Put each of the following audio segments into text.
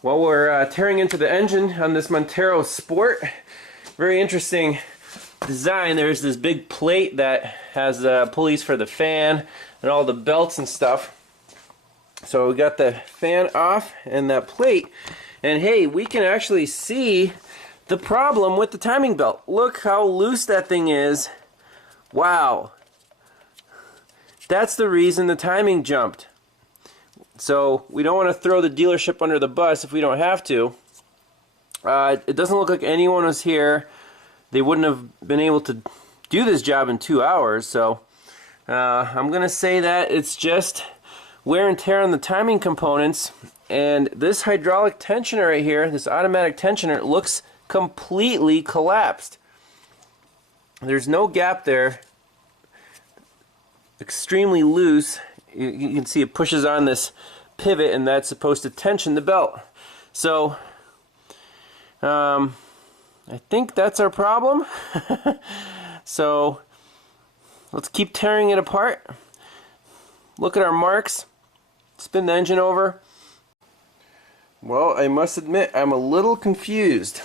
Well, we're tearing into the engine on this Montero Sport. Very interesting design. There's this big plate that has pulleys for the fan and all the belts and stuff. So we got the fan off and that plate, and hey, we can actually see the problem with the timing belt. Look how loose that thing is. Wow. That's the reason the timing jumped. So we don't want to throw the dealership under the bus if we don't have to. It doesn't look like anyone was here. They wouldn't have been able to do this job in 2 hours. So I'm going to say that it's just wear and tear on the timing components. And this hydraulic tensioner right here, this automatic tensioner, looks completely collapsed. There's no gap there. Extremely loose. You can see it pushes on this pivot, and that's supposed to tension the belt. So I think that's our problem. So let's keep tearing it apart. Look at our marks. Spin the engine over. Well, I must admit I'm a little confused.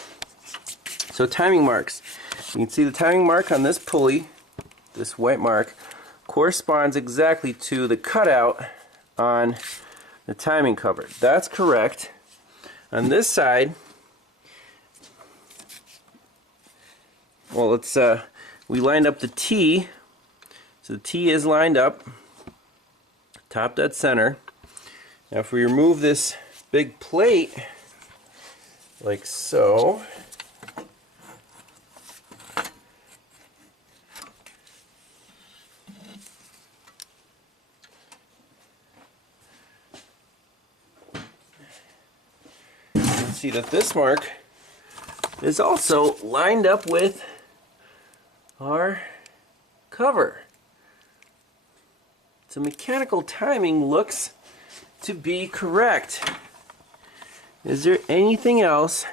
So timing marks. You can see the timing mark on this pulley, this white mark, corresponds exactly to the cutout on the timing cover. That's correct. On this side, well, it's we lined up the T, so the T is lined up, top dead center. Now if we remove this big plate, like so, see that this mark is also lined up with our cover. So mechanical timing looks to be correct. Is there anything else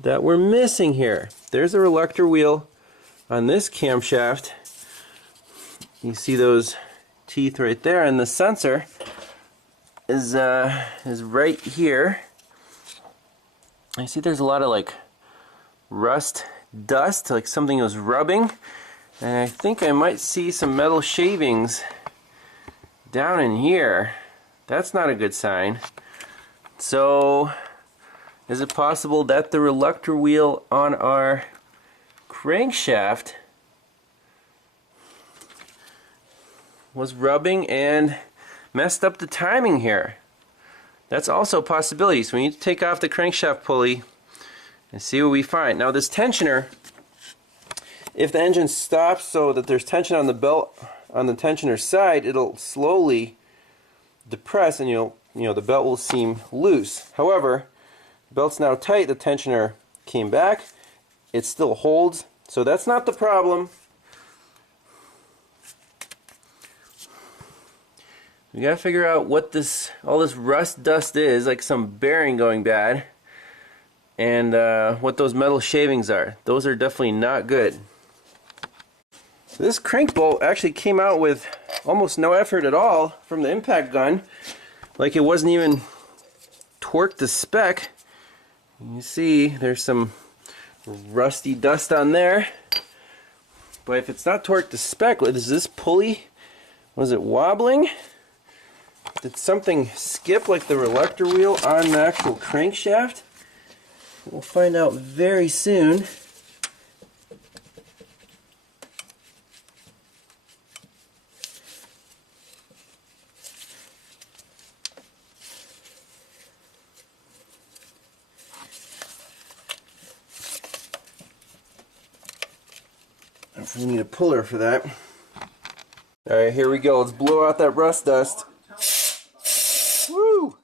that we're missing here? There's a reluctor wheel on this camshaft. You see those teeth right there, and the sensor is right here. I see there's a lot of like rust dust, like something was rubbing, and I think I might see some metal shavings down in here. That's not a good sign. So is it possible that the reluctor wheel on our crankshaft was rubbing and messed up the timing here? That's also a possibility. So we need to take off the crankshaft pulley and see what we find. Now this tensioner, if the engine stops so that there's tension on the belt on the tensioner side, it'll slowly depress, and the belt will seem loose. However, the belt's now tight, the tensioner came back, it still holds, so that's not the problem. We gotta figure out what all this rust dust is, like some bearing going bad, and what those metal shavings are. Those are definitely not good. So this crank bolt actually came out with almost no effort at all from the impact gun, like it wasn't even torqued to spec. You see there's some rusty dust on there, but if it's not torqued to spec, is this pulley, was it wobbling? Did something skip, like the reluctor wheel on the actual crankshaft? We'll find out very soon. We need a puller for that. Alright, here we go. Let's blow out that rust dust. Woo!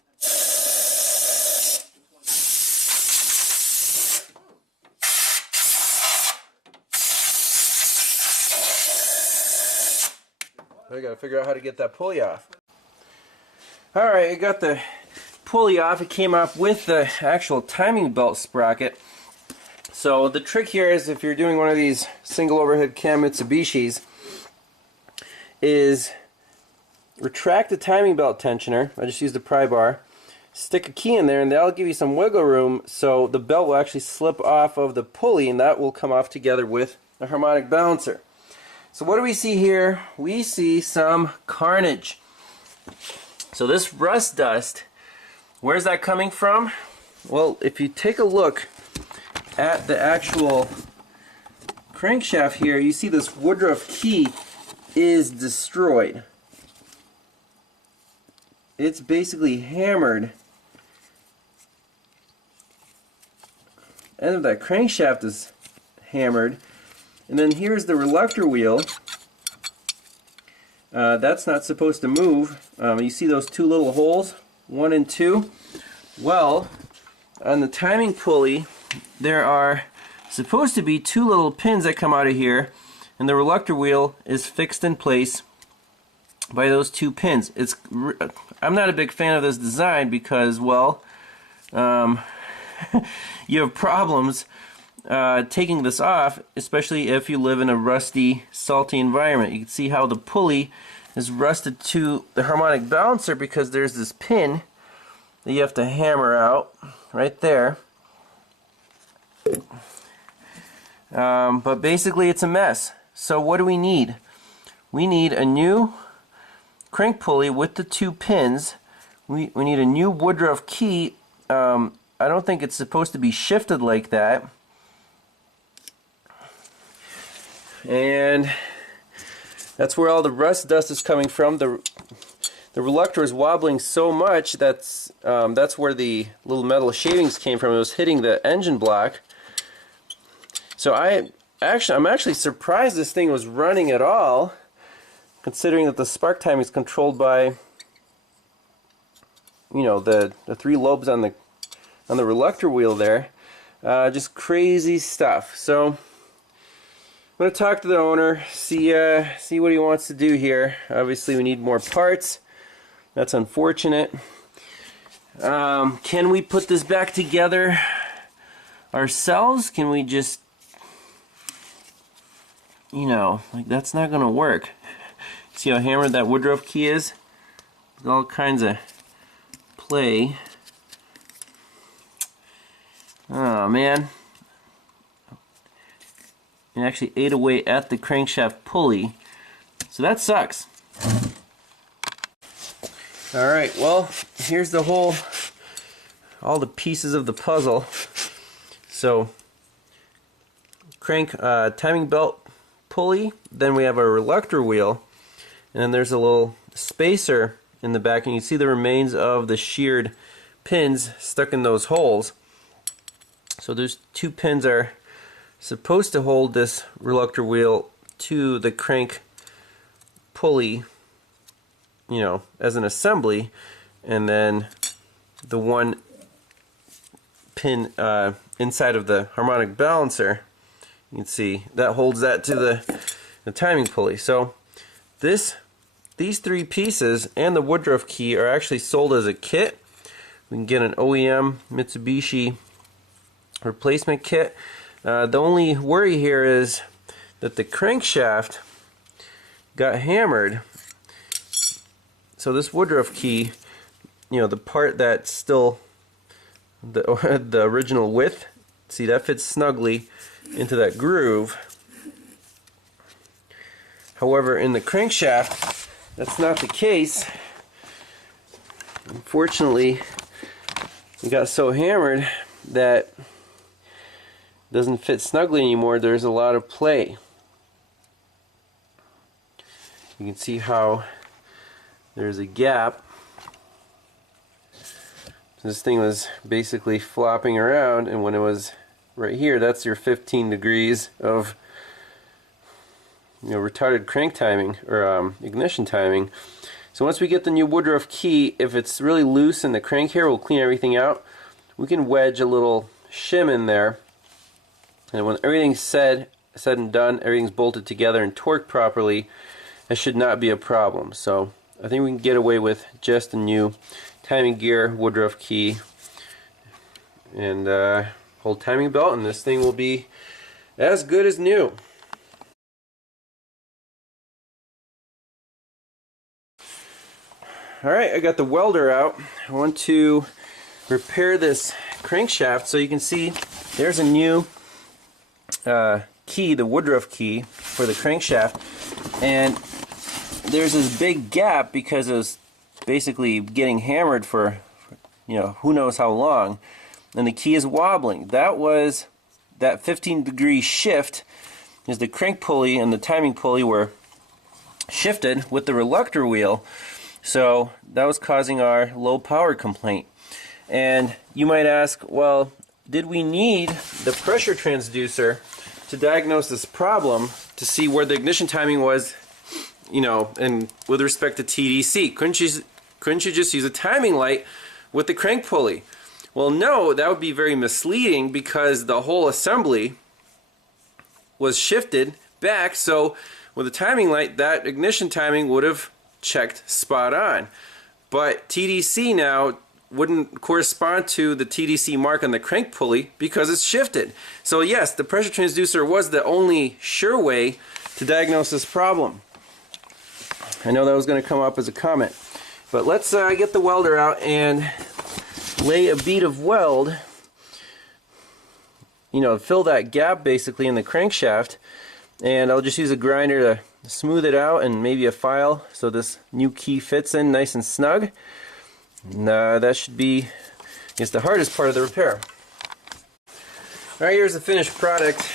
I gotta figure out how to get that pulley off. Alright, I got the pulley off. It came off with the actual timing belt sprocket. So the trick here is, if you're doing one of these single overhead cam Mitsubishis, is retract the timing belt tensioner. I just used a pry bar. stick a key in there, and that'll give you some wiggle room, so the belt will actually slip off of the pulley, and that will come off together with the harmonic balancer. So what do we see here? We see some carnage. So this rust dust, where's that coming from? Well, if you take a look at the actual crankshaft here, you see this Woodruff key is destroyed. It's basically hammered. End of that crankshaft is hammered. And then here's the reluctor wheel. That's not supposed to move. You see those two little holes, 1 and 2? Well, on the timing pulley, there are supposed to be 2 little pins that come out of here, and the reluctor wheel is fixed in place by those 2 pins. I'm not a big fan of this design because, well, you have problems taking this off, especially if you live in a rusty, salty environment. You can see how the pulley is rusted to the harmonic balancer because there's this pin that you have to hammer out right there. But basically it's a mess. So what do we need? We need a new crank pulley with the 2 pins. We need a new Woodruff key. I don't think it's supposed to be shifted like that. And that's where all the rust dust is coming from. The reluctor is wobbling so much that's where the little metal shavings came from. It was hitting the engine block. So I'm actually surprised this thing was running at all, considering that the spark time is controlled by, you know, the 3 lobes on the reluctor wheel there. Just crazy stuff. So I'm going to talk to the owner, see what he wants to do here. Obviously we need more parts. That's unfortunate. Can we put this back together ourselves? Can we just, you know, like, that's not going to work. See how hammered that Woodruff key is? There's all kinds of play. Oh man. It actually ate away at the crankshaft pulley, so that sucks. Alright, well, here's all the pieces of the puzzle. So, timing belt pulley, then we have our reluctor wheel, and then there's a little spacer in the back, and you see the remains of the sheared pins stuck in those holes. So those 2 pins are supposed to hold this reluctor wheel to the crank pulley, you know, as an assembly, and then the 1 pin inside of the harmonic balancer, you can see that holds that to the timing pulley. So these 3 pieces and the Woodruff key are actually sold as a kit. We can get an OEM Mitsubishi replacement kit. The only worry here is that the crankshaft got hammered. So this Woodruff key, you know, the part that's still the original width, see, that fits snugly into that groove. However, in the crankshaft, that's not the case. Unfortunately, it got so hammered that it doesn't fit snugly anymore. There's a lot of play. You can see how there's a gap. This thing was basically flopping around, and when it was right here, that's your 15 degrees of, you know, retarded crank timing or ignition timing. So once we get the new Woodruff key, if it's really loose in the crank here, we'll clean everything out. We can wedge a little shim in there, and when everything's said and done, everything's bolted together and torqued properly, that should not be a problem. So I think we can get away with just a new timing gear, Woodruff key, and whole timing belt, and this thing will be as good as new. Alright, I got the welder out. I want to repair this crankshaft. So you can see there's a new key, the Woodruff key for the crankshaft, and there's this big gap because it was basically getting hammered for, you know, who knows how long, and the key is wobbling. That 15-degree shift is the crank pulley and the timing pulley were shifted with the reluctor wheel, so that was causing our low power complaint. And you might ask, well, did we need the pressure transducer to diagnose this problem to see where the ignition timing was, you know, and with respect to TDC? Couldn't you just use a timing light with the crank pulley? Well, no, that would be very misleading because the whole assembly was shifted back, so with a timing light, that ignition timing would have checked spot on. But TDC now wouldn't correspond to the TDC mark on the crank pulley because it's shifted. So yes, the pressure transducer was the only sure way to diagnose this problem. I know that was going to come up as a comment. But let's get the welder out and lay a bead of weld, you know, fill that gap basically in the crankshaft, and I'll just use a grinder to smooth it out and maybe a file so this new key fits in nice and snug. And, that should be, I guess, the hardest part of the repair. Alright, here's the finished product.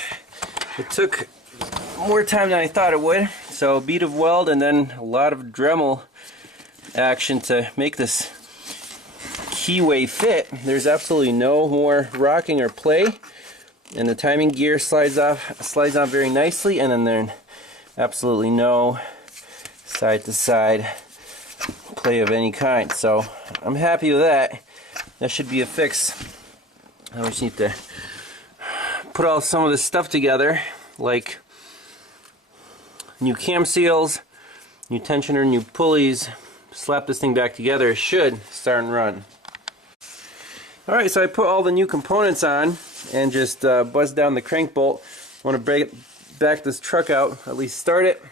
It took more time than I thought it would, so a bead of weld and then a lot of Dremel action to make this keyway fit. There's absolutely no more rocking or play, and the timing gear slides on very nicely, and then there's absolutely no side to side play of any kind. So I'm happy with that. That should be a fix. I just need to put some of this stuff together, like new cam seals, new tensioner, new pulleys, slap this thing back together. It should start and run. Alright, so I put all the new components on and just buzzed down the crank bolt. I want to back this truck out, at least start it,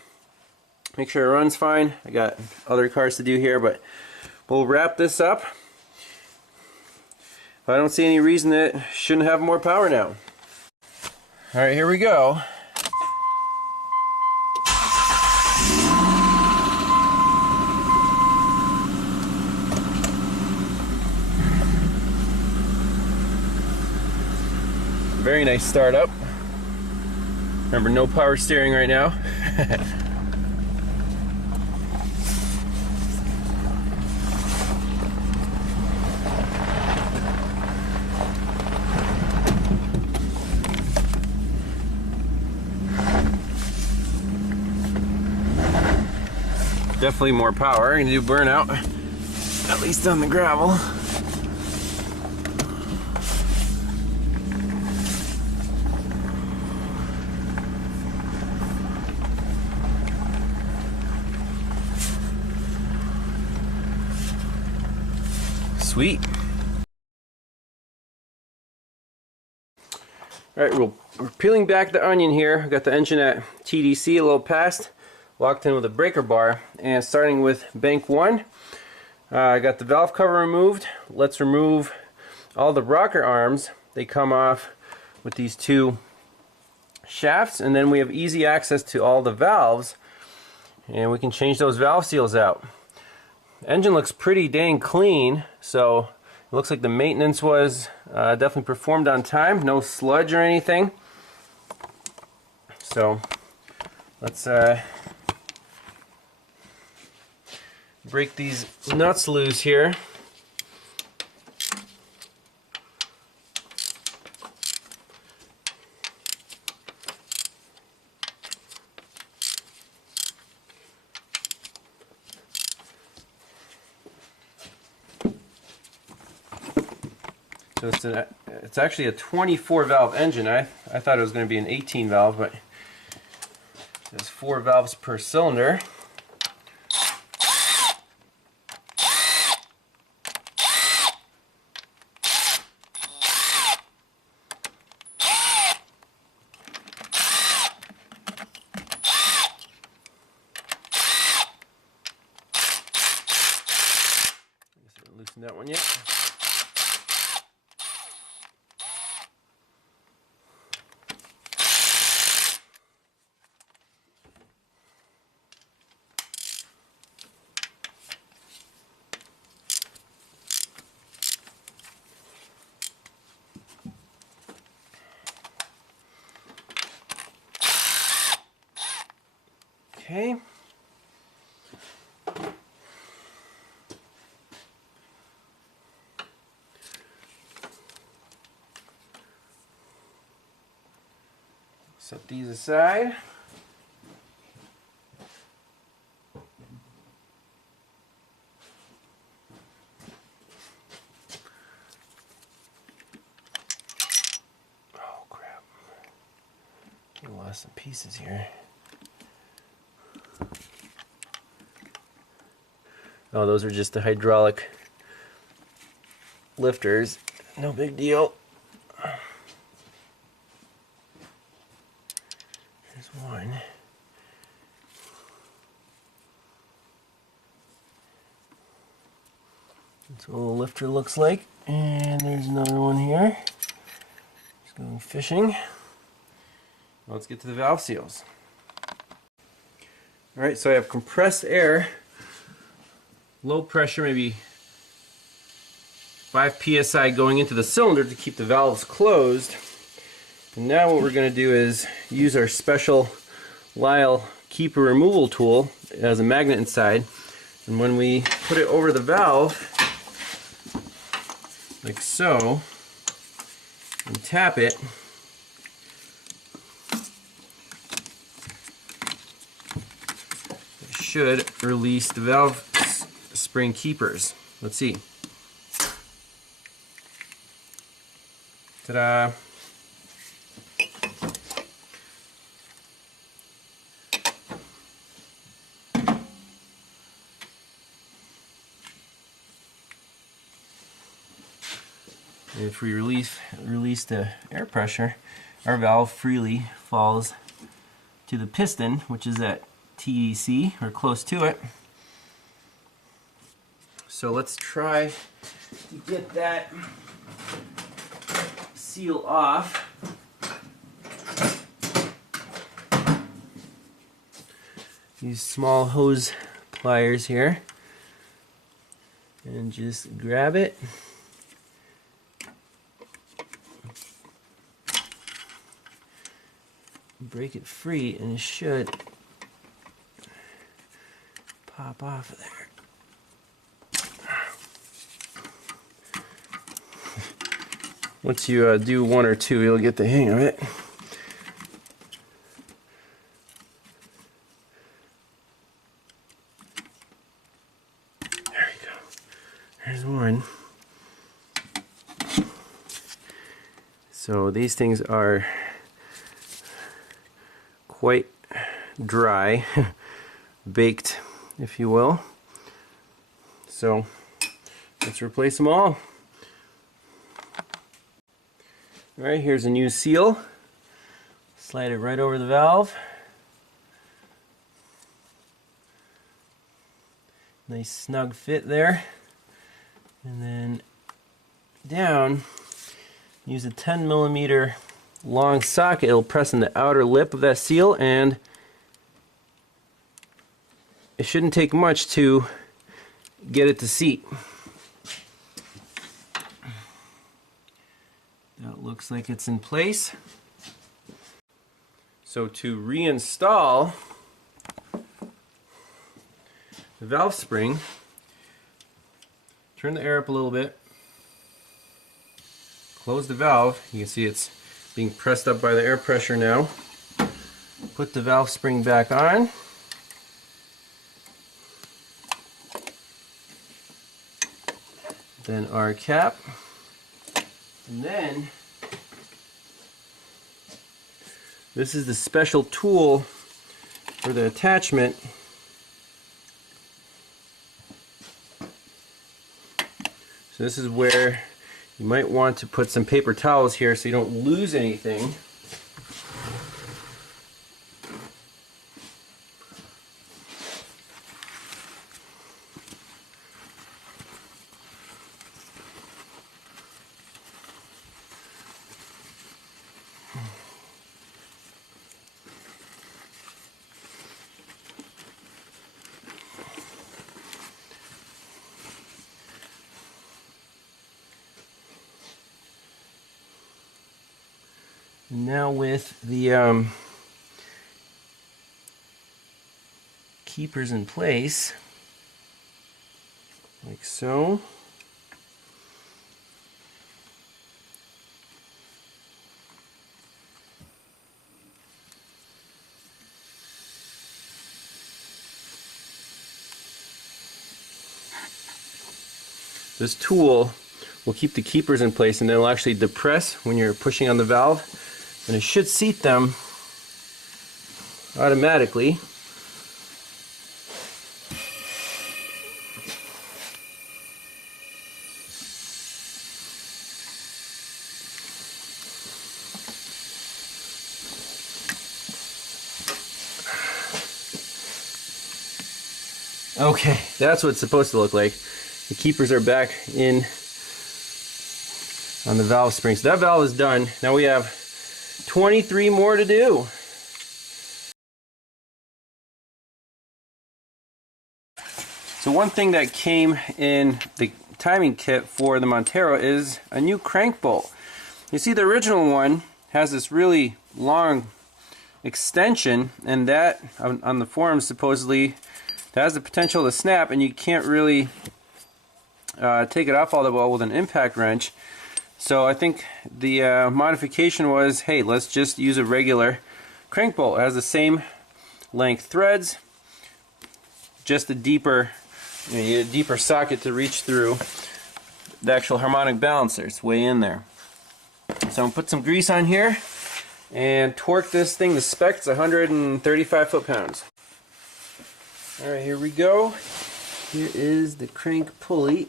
make sure it runs fine. I got other cars to do here, but we'll wrap this up. I don't see any reason that it shouldn't have more power now. Alright, here we go. Very nice startup. Remember, no power steering right now. Definitely more power. Gonna do burnout, at least on the gravel. Sweet. Alright, we're peeling back the onion here. Got the engine at TDC, a little past, locked in with a breaker bar, and starting with bank 1. I got the valve cover removed. Let's remove all the rocker arms. They come off with these two shafts, and then we have easy access to all the valves, and we can change those valve seals out. Engine looks pretty dang clean, so it looks like the maintenance was definitely performed on time. No sludge or anything. So let's break these nuts loose here. So it's actually a 24 valve engine. I thought it was going to be an 18 valve, but there's 4 valves per cylinder. Loosen that one yet. Okay. Set these aside. Oh crap. I lost some pieces here. Oh, those are just the hydraulic lifters. No big deal. There's one. That's what a little lifter looks like. And there's another one here. Just going fishing. Let's get to the valve seals. Alright, so I have compressed air, low pressure, maybe 5 psi going into the cylinder to keep the valves closed. And now what we're going to do is use our special LISLE keeper removal tool. It has a magnet inside, and when we put it over the valve, like so, and tap it, it should release the valve spring keepers. Let's see. Ta-da! If we release the air pressure, our valve freely falls to the piston, which is at TEC or close to it. So let's try to get that seal off. These small hose pliers here, and just grab it. Break it free, and it should pop off of there. Once you do one or two, you'll get the hang of it. There we go. There's one. So these things are quite dry, baked, if you will. So let's replace them all. Alright, here's a new seal. Slide it right over the valve. Nice snug fit there. And then down, use a 10mm long socket. It'll press in the outer lip of that seal, and it shouldn't take much to get it to seat. That looks like it's in place. So to reinstall the valve spring, turn the air up a little bit, close the valve. You can see it's being pressed up by the air pressure now. Put the valve spring back on. Then our cap. And then this is the special tool for the attachment. So this is where you might want to put some paper towels here so you don't lose anything. Now with the keepers in place, like so. This tool will keep the keepers in place, and it'll actually depress when you're pushing on the valve, and it should seat them automatically. Okay, that's what it's supposed to look like. The keepers are back in on the valve spring. So that valve is done. Now we have 23 more to do. So one thing that came in the timing kit for the Montero is a new crank bolt. You see, the original one has this really long extension, and that on the forums supposedly that has the potential to snap, and you can't really take it off all that well with an impact wrench. So I think the modification was, hey, let's just use a regular crank bolt. It has the same length threads, just a deeper, you need a deeper socket to reach through the actual harmonic balancer. It's way in there. So I'm gonna put some grease on here and torque this thing. The spec's 135 foot-pounds. All right, here we go. Here is the crank pulley.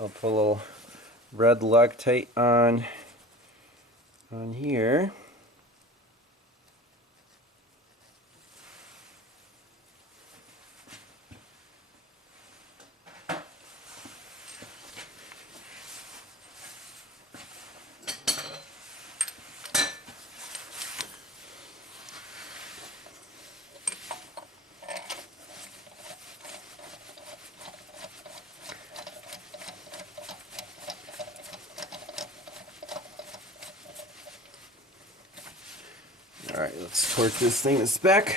I'll put a little red Loctite on here. Alright, let's torque this thing to spec.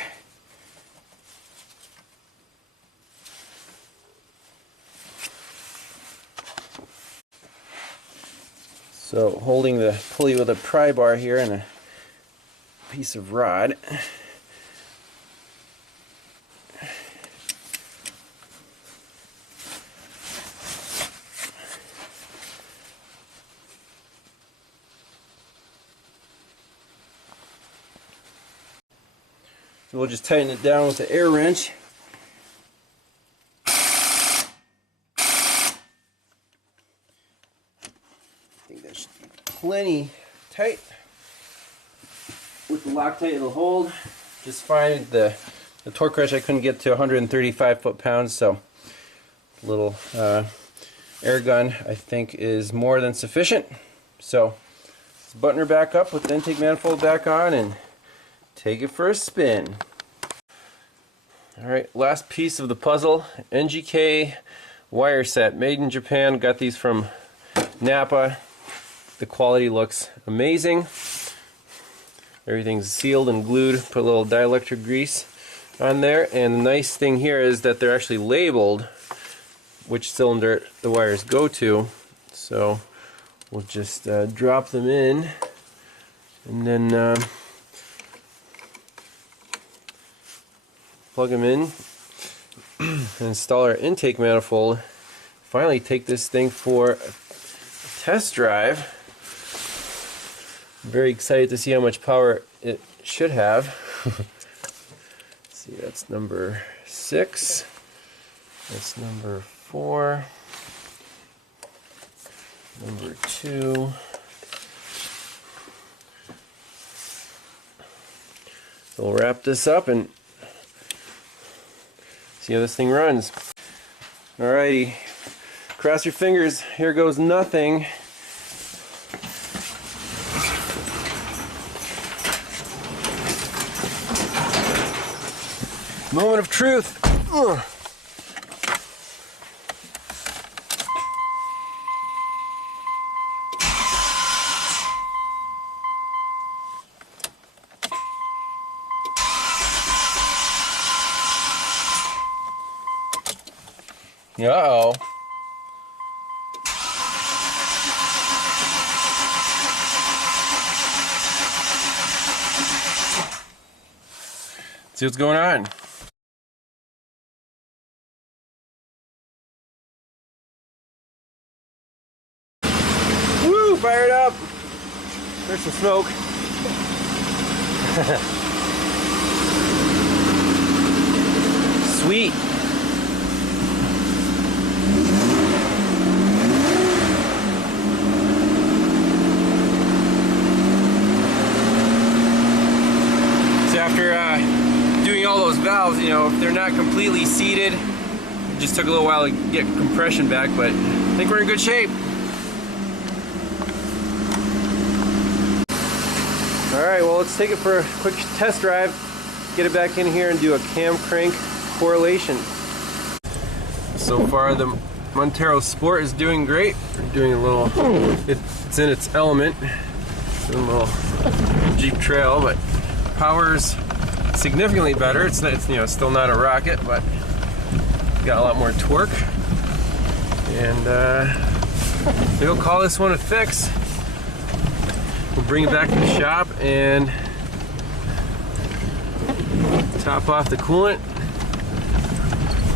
So, holding the pulley with a pry bar here and a piece of rod. So we'll just tighten it down with the air wrench. I think that should be plenty tight. With the Loctite it'll hold just fine. The torque wrench I couldn't get to 135 foot-pounds, so a little air gun I think is more than sufficient. So let's button her back up with the intake manifold back on and take it for a spin. Alright, last piece of the puzzle, NGK wire set, made in Japan. Got these from Napa. The quality looks amazing. Everything's sealed and glued. Put a little dielectric grease on there, and the nice thing here is that they're actually labeled which cylinder the wires go to. So we'll just drop them in, and then plug them in and install our intake manifold. Finally take this thing for a test drive. I'm very excited to see how much power it should have. Let's see, that's number 6. That's number 4. Number 2. So we'll wrap this up and see how this thing runs. Alrighty, Cross your fingers. Here goes nothing. Moment of truth. Ugh. Uh-oh. See what's going on. Woo! Fire it up! There's some smoke. Sweet. After doing all those valves, you know, if they're not completely seated, it just took a little while to get compression back, but I think we're in good shape. Alright, well, let's take it for a quick test drive, get it back in here and do a cam crank correlation. So far the Montero Sport is doing great. We're doing a little, it's in its element, doing a little Jeep trail, but power's significantly better. It's you know, still not a rocket, but got a lot more torque. And we'll call this one a fix. We'll bring it back to the shop and top off the coolant.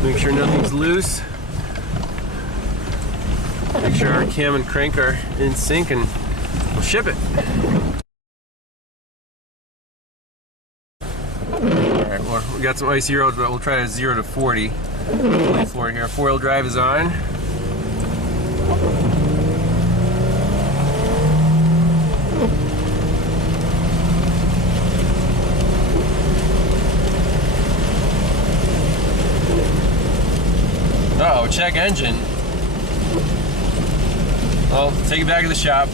Make sure nothing's loose. Make sure our cam and crank are in sync, and we'll ship it. Alright, well, we got some icy roads, but we'll try a 0 to 40 floor here. Four-wheel drive is on. Uh-oh, check engine. Well, take it back to the shop.